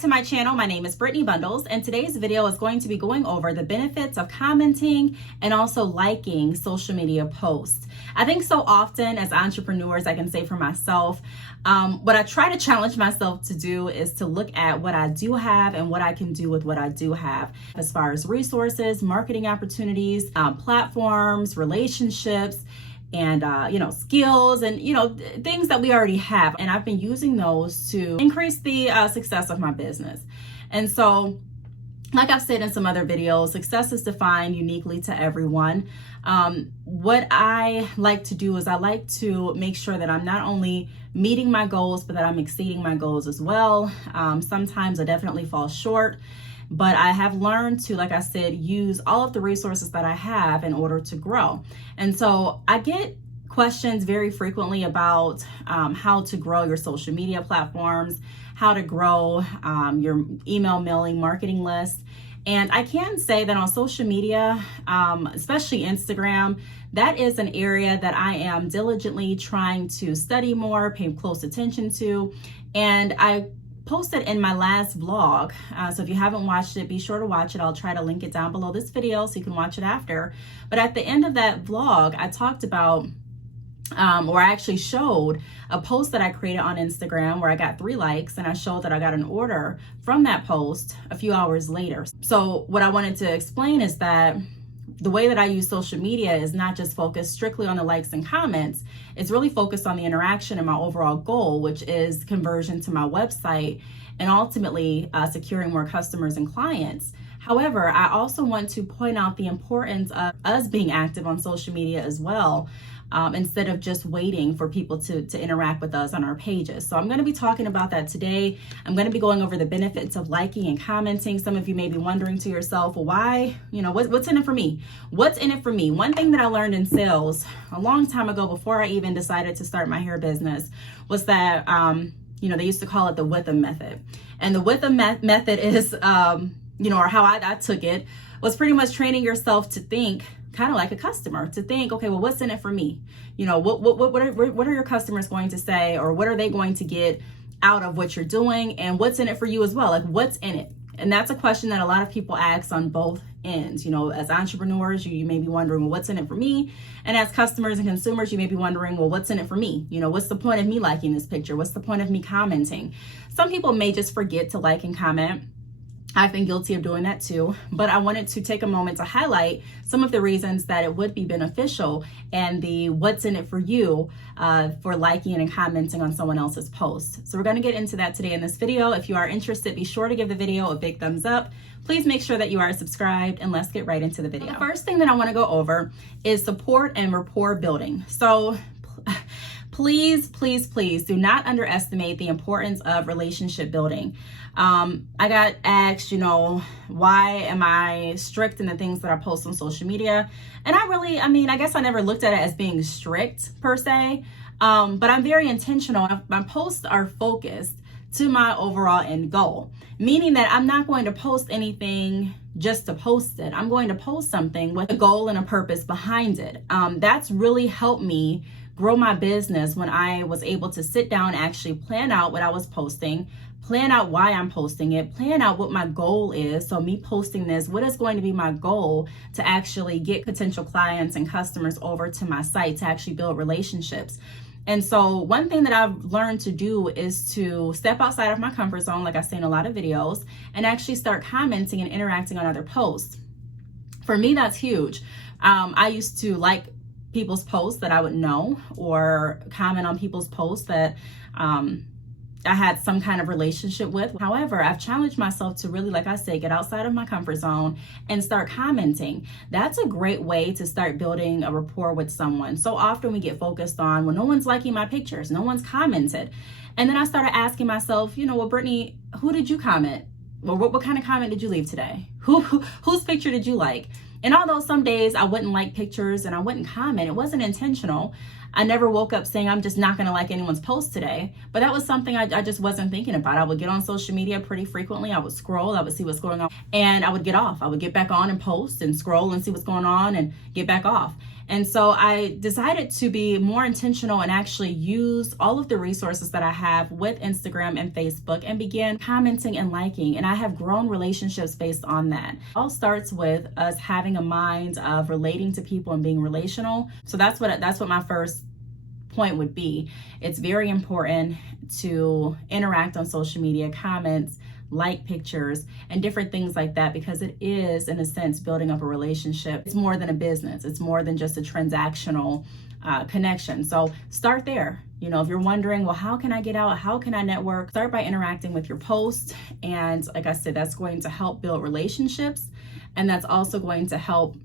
back to my channel. My name is Brittney Bundles, and today's video is going to be going over the benefits of commenting and also liking social media posts. I think so often as entrepreneurs, I can say for myself, what I try to challenge myself to do is to look at what I do have and what I can do with what I do have as far as resources, marketing opportunities, platforms, relationships, and skills and things that we already have, and I've been using those to increase the success of my business. And so, like I've said in some other videos, success is defined uniquely to everyone. What I like to do is I like to make sure that I'm not only meeting my goals, but that I'm exceeding my goals as well. Sometimes I definitely fall short, but I have learned to, like I said, use all of the resources that I have in order to grow. And so I get questions very frequently about how to grow your social media platforms, how to grow your email mailing marketing list. And I can say that on social media, especially Instagram, that is an area that I am diligently trying to study more, pay close attention to. And I posted in my last vlog, so if you haven't watched it, be sure to watch it. I'll try to link it down below this video so you can watch it after. But at the end of that vlog, I talked about or I actually showed a post that I created on Instagram where I got 3 likes, and I showed that I got an order from that post a few hours later. So what I wanted to explain is that the way that I use social media is not just focused strictly on the likes and comments. It's really focused on the interaction and my overall goal, which is conversion to my website and ultimately securing more customers and clients. However, I also want to point out the importance of us being active on social media as well, instead of just waiting for people to interact with us on our pages. So I'm going to be talking about that today. I'm going to be going over the benefits of liking and commenting. Some of you may be wondering to yourself, well, why, what's in it for me? What's in it for me? One thing that I learned in sales a long time ago, before I even decided to start my hair business, was that, they used to call it the Witham method. And the Witham method is, or how I took it, was pretty much training yourself to think kind of like a customer, to think, okay, well, what's in it for me? What are your customers going to say, or what are they going to get out of what you're doing, and what's in it for you as well? Like, what's in it? And that's a question that a lot of people ask on both ends. As entrepreneurs, you may be wondering, well, what's in it for me? And as customers and consumers, you may be wondering, well, what's in it for me? What's the point of me liking this picture? What's the point of me commenting? Some people may just forget to like and comment. I've been guilty of doing that too, but I wanted to take a moment to highlight some of the reasons that it would be beneficial and the what's in it for you for liking and commenting on someone else's post. So we're going to get into that today in this video. If you are interested, be sure to give the video a big thumbs up. Please make sure that you are subscribed, and let's get right into the video. The first thing that I want to go over is support and rapport building. So please do not underestimate the importance of relationship building. I got asked, why am I strict in the things that I post on social media? And I guess I never looked at it as being strict per se, but I'm very intentional. My posts are focused to my overall end goal, meaning that I'm not going to post anything just to post it. I'm going to post something with a goal and a purpose behind it. That's really helped me grow my business when I was able to sit down, actually plan out what I was posting, plan out why I'm posting it, plan out what my goal is. So me posting this, what is going to be my goal to actually get potential clients and customers over to my site to actually build relationships. And so one thing that I've learned to do is to step outside of my comfort zone, like I say in a lot of videos, and actually start commenting and interacting on other posts. For me, that's huge. I used to like people's posts that I would know, or comment on people's posts that I had some kind of relationship with. However, I've challenged myself to really, like I say, get outside of my comfort zone and start commenting. That's a great way to start building a rapport with someone. So often we get focused on, well, no one's liking my pictures, no one's commented. And then I started asking myself, well, Brittney, who did you comment? Well, what kind of comment did you leave today? Whose picture did you like? And although some days I wouldn't like pictures and I wouldn't comment, it wasn't intentional. I never woke up saying I'm just not going to like anyone's post today. But that was something I just wasn't thinking about. I would get on social media pretty frequently. I would scroll, I would see what's going on, and I would get off. I would get back on and post and scroll and see what's going on and get back off. And so I decided to be more intentional and actually use all of the resources that I have with Instagram and Facebook and began commenting and liking. And I have grown relationships based on that. It all starts with us having a mind of relating to people and being relational. So that's what my first point would be. It's very important to interact on social media, comments, like pictures, and different things like that, because it is, in a sense, building up a relationship. It's more than a business. It's more than just a transactional connection. So start there. If you're wondering, well, how can I get out? How can I network? Start by interacting with your posts. And like I said, that's going to help build relationships. And that's also going to help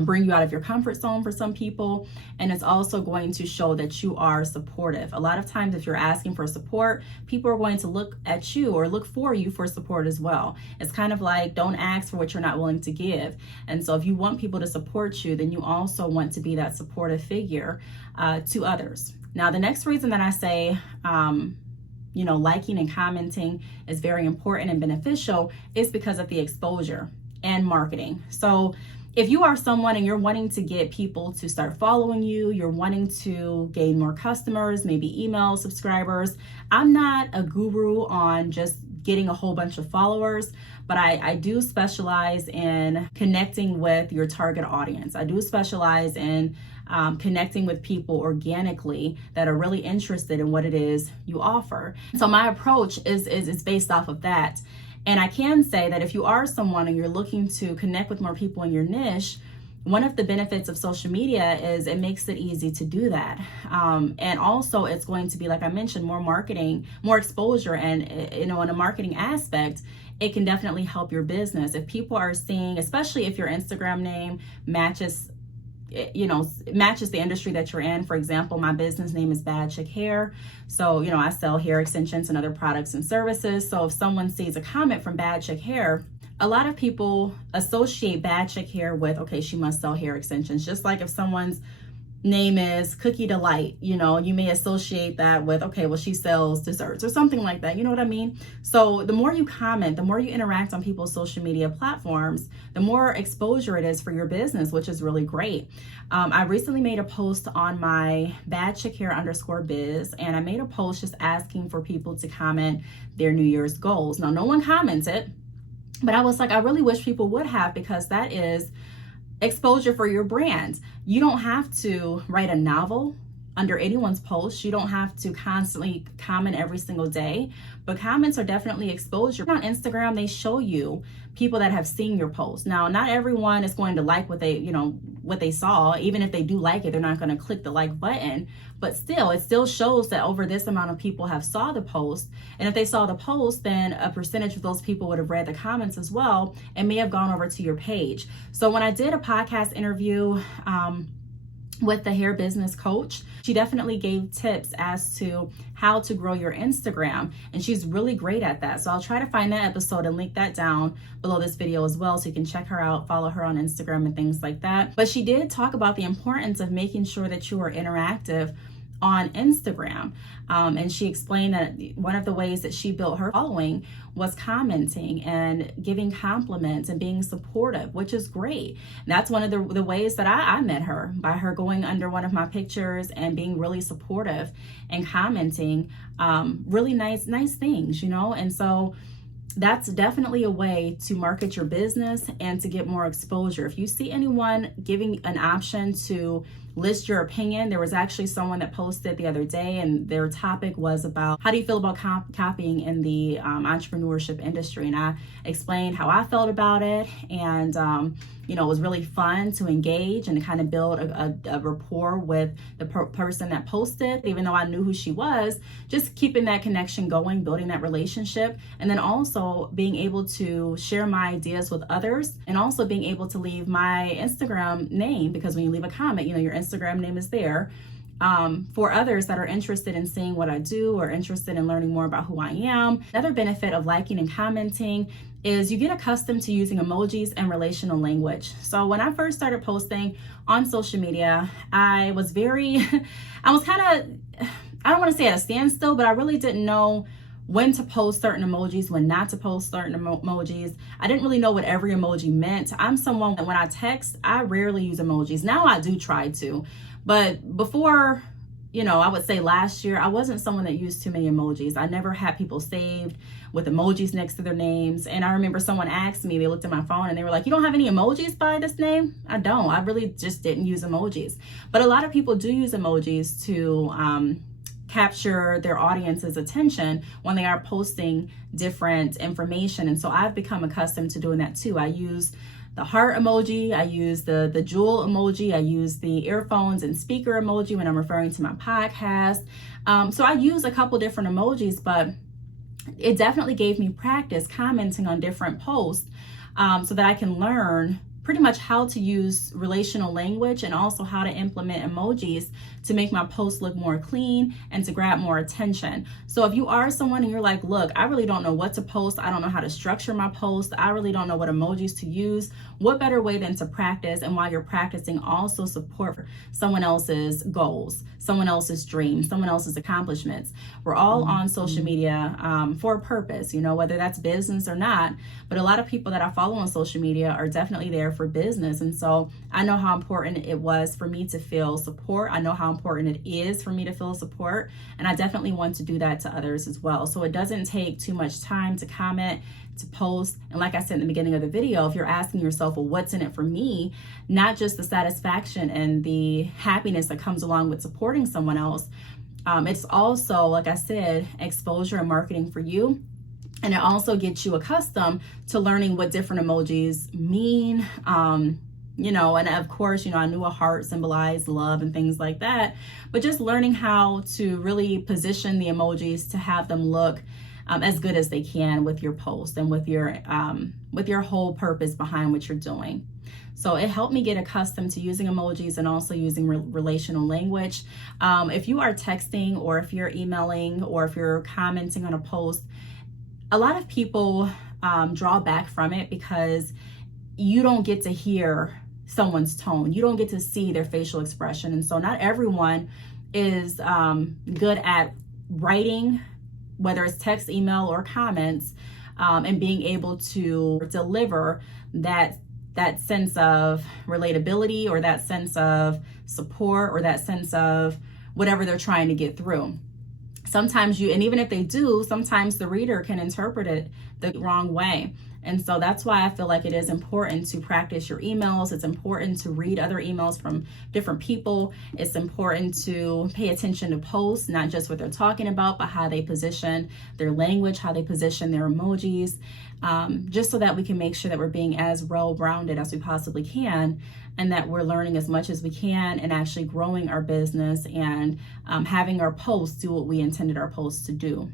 bring you out of your comfort zone for some people. And it's also going to show that you are supportive. A lot of times, if you're asking for support, people are going to look at you or look for you for support as well. It's kind of like, don't ask for what you're not willing to give. And so if you want people to support you, then you also want to be that supportive figure to others. Now, the next reason that I say, liking and commenting is very important and beneficial is because of the exposure and marketing. So if you are someone and you're wanting to get people to start following you, you're wanting to gain more customers, maybe email subscribers. I'm not a guru on just getting a whole bunch of followers, but I do specialize in connecting with your target audience. I do specialize in connecting with people organically that are really interested in what it is you offer. So my approach is based off of that. And I can say that if you are someone and you're looking to connect with more people in your niche, one of the benefits of social media is it makes it easy to do that. And also it's going to be, like I mentioned, more marketing, more exposure. And, in a marketing aspect, it can definitely help your business. If people are seeing, especially if your Instagram name matches the industry that you're in. For example, my business name is Bad Chick Hair. So, I sell hair extensions and other products and services. So if someone sees a comment from Bad Chick Hair, a lot of people associate Bad Chick Hair with, okay, she must sell hair extensions. Just like if someone's name is Cookie Delight, you may associate that with, okay, well, she sells desserts or something like that. You know what I mean? So the more you comment, the more you interact on people's social media platforms, the more exposure it is for your business, which is really great. I recently made a post on my badchickhair_biz, and I made a post just asking for people to comment their New Year's goals. Now, no one commented, but I was like, I really wish people would have, because that is exposure for your brand. You don't have to write a novel under anyone's post. You don't have to constantly comment every single day, but comments are definitely exposure. On Instagram, they show you people that have seen your post. Now, not everyone is going to like what they saw. Even if they do like it, they're not going to click the like button, but still, it still shows that over this amount of people have saw the post. And if they saw the post, then a percentage of those people would have read the comments as well and may have gone over to your page. So when I did a podcast interview, with the hair business coach, she definitely gave tips as to how to grow your Instagram, and she's really great at that. So I'll try to find that episode and link that down below this video as well, so you can check her out, follow her on Instagram and things like that. But she did talk about the importance of making sure that you are interactive on Instagram. And she explained that one of the ways that she built her following was commenting and giving compliments and being supportive, which is great. And that's one of the ways that I met her, by her going under one of my pictures and being really supportive and commenting really nice things, And so that's definitely a way to market your business and to get more exposure. If you see anyone giving an option to list your opinion, there was actually someone that posted the other day, and their topic was about how do you feel about copying in the entrepreneurship industry. And I explained how I felt about it, and it was really fun to engage and to kind of build a rapport with the person that posted, even though I knew who she was, just keeping that connection going, building that relationship, and then also being able to share my ideas with others, and also being able to leave my Instagram name, because when you leave a comment, your Instagram name is there, for others that are interested in seeing what I do or interested in learning more about who I am. Another benefit of liking and commenting is you get accustomed to using emojis and relational language. So when I first started posting on social media, I was kind of, I don't want to say at a standstill, but I really didn't know when to post certain emojis, when not to post certain emojis. I didn't really know what every emoji meant. I'm someone that when I text, I rarely use emojis. Now I do try to, but before, I would say last year, I wasn't someone that used too many emojis. I never had people saved with emojis next to their names. And I remember someone asked me, they looked at my phone and they were like, "You don't have any emojis by this name?" I don't. I really just didn't use emojis. But a lot of people do use emojis to capture their audience's attention when they are posting different information. And so I've become accustomed to doing that too. I use the heart emoji, I use the jewel emoji, I use the earphones and speaker emoji when I'm referring to my podcast. So I use a couple different emojis, but it definitely gave me practice commenting on different posts so that I can learn pretty much how to use relational language and also how to implement emojis to make my posts look more clean and to grab more attention. So if you are someone and you're like, "Look, I really don't know what to post. I don't know how to structure my post. I really don't know what emojis to use," what better way than to practice, and while you're practicing, also support someone else's goals, someone else's dreams, someone else's accomplishments. We're all on social media for a purpose, whether that's business or not. But a lot of people that I follow on social media are definitely there for business. And so I know how important it was for me to feel support. I know how important it is for me to feel support. And I definitely want to do that to others as well. So it doesn't take too much time to comment, to post. And like I said in the beginning of the video, if you're asking yourself, well, what's in it for me? Not just the satisfaction and the happiness that comes along with supporting someone else. It's also, like I said, exposure and marketing for you. And it also gets you accustomed to learning what different emojis mean. And of course, I knew a heart symbolized love and things like that, but just learning how to really position the emojis to have them look as good as they can with your post and with your whole purpose behind what you're doing. So it helped me get accustomed to using emojis and also using relational language. If you are texting or if you're emailing or if you're commenting on a post, a lot of people draw back from it because you don't get to hear someone's tone. You don't get to see their facial expression. And so not everyone is good at writing, whether it's text, email, or comments, and being able to deliver that sense of relatability or that sense of support or that sense of whatever they're trying to get through. Sometimes and even if they do, sometimes the reader can interpret it the wrong way. And so that's why I feel like it is important to practice your emails. It's important to read other emails from different people. It's important to pay attention to posts, not just what they're talking about, but how they position their language, how they position their emojis, just so that we can make sure that we're being as well-rounded as we possibly can, and that we're learning as much as we can and actually growing our business and having our posts do what we intended our posts to do.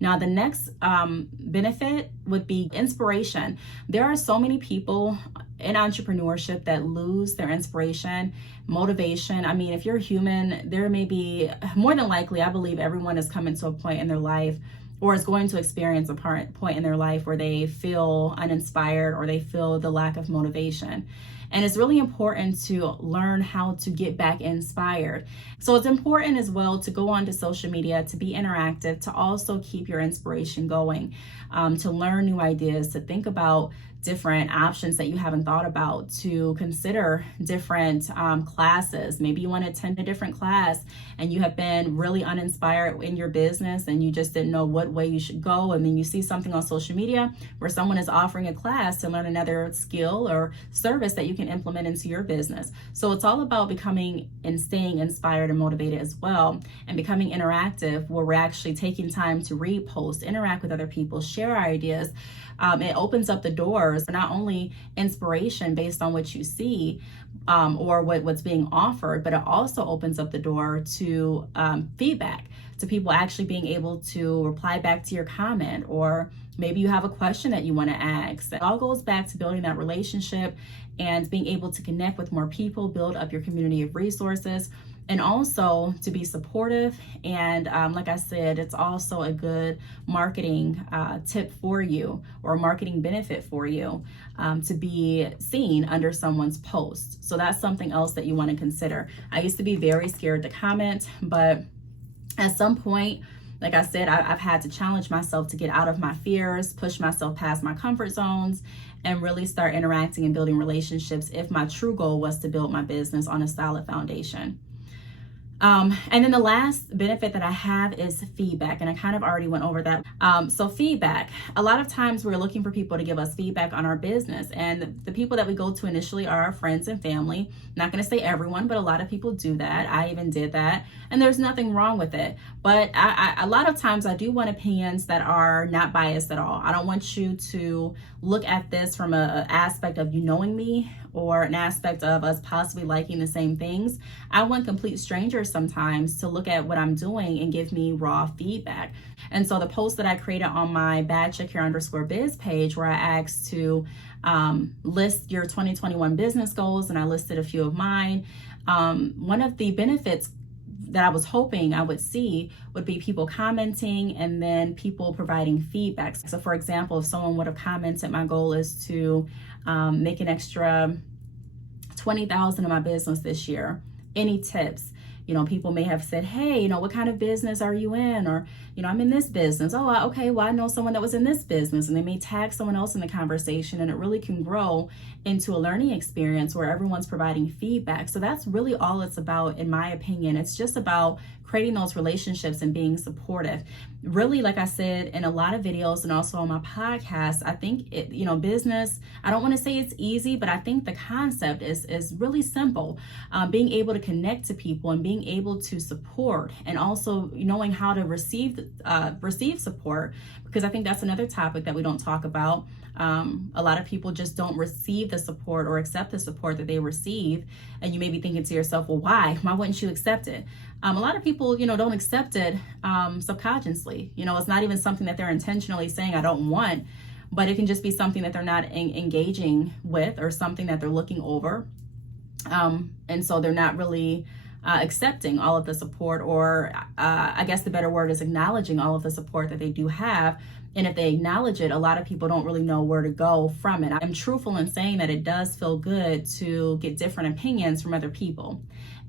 Now, the next benefit would be inspiration. There are so many people in entrepreneurship that lose their inspiration, motivation. I mean, if you're human, there may be, more than likely, I believe everyone is coming to a point in their life or is going to experience a point in their life where they feel uninspired or they feel the lack of motivation. And it's really important to learn how to get back inspired. So it's important as well to go onto social media, to be interactive, to also keep your inspiration going, to learn new ideas, to think about different options that you haven't thought about, to consider different classes. Maybe you want to attend a different class and you have been really uninspired in your business and you just didn't know what way you should go. And then you see something on social media where someone is offering a class to learn another skill or service that you can implement into your business. So it's all about becoming and staying inspired and motivated as well, and becoming interactive where we're actually taking time to read posts, interact with other people, share our ideas. It opens up the doors for not only inspiration based on what you see or what's being offered, but it also opens up the door to feedback, to people actually being able to reply back to your comment, or maybe you have a question that you want to ask. It all goes back to building that relationship and being able to connect with more people, build up your community of resources, and also to be supportive. And like I said, it's also a good marketing tip for you, or a marketing benefit for you, to be seen under someone's post. So that's something else that you want to consider. I used to be very scared to comment, but at some point, Like I said, I've had to challenge myself to get out of my fears, push myself past my comfort zones, and really start interacting and building relationships if my true goal was to build my business on a solid foundation. And then the last benefit that I have is feedback, and I kind of already went over that. So feedback, a lot of times we're looking for people to give us feedback on our business, and the people that we go to initially are our friends and family. Not going to say everyone, but a lot of people do that. I even did that, and there's nothing wrong with it. But a lot of times I do want opinions that are not biased at all. I don't want you to look at this from an aspect of you knowing me or an aspect of us possibly liking the same things. I want complete strangers sometimes to look at what I'm doing and give me raw feedback. And so the post that I created on my @badcheckhere_biz page, where I asked to list your 2021 business goals, and I listed a few of mine. One of the benefits that I was hoping I would see would be people commenting and then people providing feedback. So for example, if someone would have commented, my goal is to make an extra $20,000 in my business this year. Any tips? You know, people may have said, hey, you know, what kind of business are you in? Or, you know, I'm in this business. Oh, okay, well, I know someone that was in this business, and they may tag someone else in the conversation, and it really can grow into a learning experience where everyone's providing feedback. So that's really all it's about, in my opinion. It's just about creating those relationships and being supportive. Really, like I said in a lot of videos and also on my podcast, I think business, I don't want to say it's easy, but I think the concept is really simple. Being able to connect to people and being able to support, and also knowing how to receive support, because I think that's another topic that we don't talk about. A lot of people just don't receive the support or accept the support that they receive. And you may be thinking to yourself, well, why wouldn't you accept it? A lot of people, don't accept it subconsciously. It's not even something that they're intentionally saying, I don't want, but it can just be something that they're not engaging with, or something that they're looking over. And so they're not really accepting all of the support, or I guess the better word is acknowledging all of the support that they do have. And if they acknowledge it, a lot of people don't really know where to go from it. I'm truthful in saying that it does feel good to get different opinions from other people.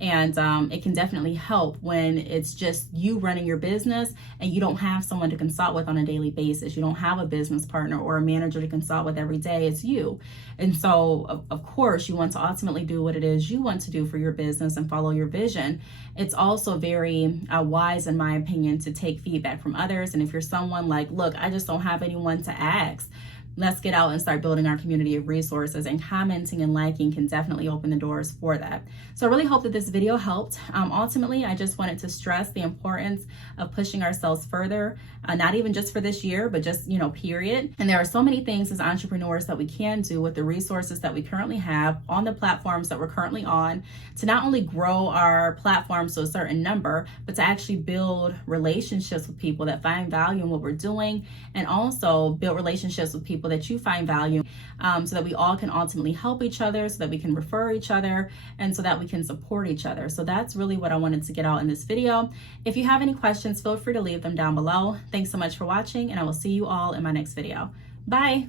And it can definitely help when it's just you running your business and you don't have someone to consult with on a daily basis. You don't have a business partner or a manager to consult with every day. It's you. And so, of course, you want to ultimately do what it is you want to do for your business and follow your vision. It's also very wise, in my opinion, to take feedback from others. And if you're someone like, look, I just don't have anyone to ask, let's get out and start building our community of resources, and commenting and liking can definitely open the doors for that. So I really hope that this video helped. Ultimately, I just wanted to stress the importance of pushing ourselves further, not even just for this year, but just, period. And there are so many things as entrepreneurs that we can do with the resources that we currently have on the platforms that we're currently on, to not only grow our platforms to a certain number, but to actually build relationships with people that find value in what we're doing, and also build relationships with people that you find value, so that we all can ultimately help each other, so that we can refer each other, and so that we can support each other. So that's really what I wanted to get out in this video. If you have any questions, feel free to leave them down below. Thanks so much for watching, and I will see you all in my next video. Bye.